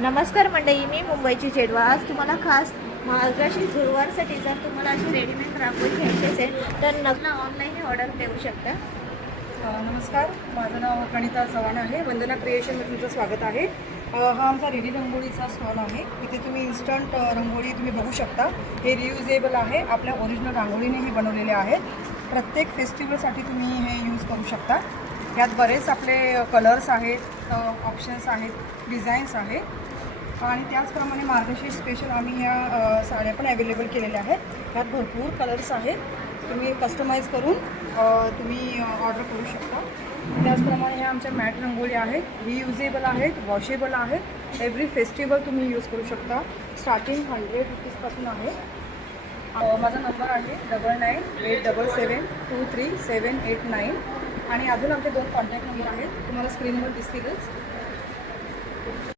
नमस्कार मंडळी, मी मुंबईची चेडवा. आज तुम्हाला खास मार्गशीर्ष गुरुवारसाठी जर तुम्हाला अशी रेडीमेड रांगोळी घ्यायची असेल तर नक्की ऑनलाईन ऑर्डर देऊ शकता. नमस्कार, माझं नाव प्रणिता चव्हाण आहे. वंदना क्रिएशनमध्ये तुमचं स्वागत आहे. हा आमचा रेडी रंगोळीचा स्टॉल आहे. इथे तुम्ही इन्स्टंट रंगोळी तुम्ही बघू शकता. हे रियुजेबल आहे, आपल्या ओरिजिनल रांगोळीने हे बनवलेले आहेत. प्रत्येक फेस्टिवलसाठी तुम्ही हे यूज करू शकता. यात बरेच आपले कलर्स आहेत, ऑप्शन्स आहेत, डिझाईन्स आहेत आणि त्याचप्रमाणे मार्गशीर्ष स्पेशल आम्ही ह्या साड्या पण अवेलेबल केलेल्या आहेत. यात भरपूर कलर्स आहेत, तुम्ही कस्टमाइज करून तुम्ही ऑर्डर करू शकता. त्याचप्रमाणे ह्या आमच्या मॅट रंगोळी आहेत, रियुजेबल आहेत, वॉशेबल आहेत. एव्हरी फेस्टिवल तुम्ही यूज करू शकता. स्टार्टिंग 100 रुपीजपासून आहे. माझा नंबर आहे 9987723789 आणि अजून आमचे 2 कॉन्टॅक्ट नंबर आहेत, तुम्हाला स्क्रीनवर दिसतीलच.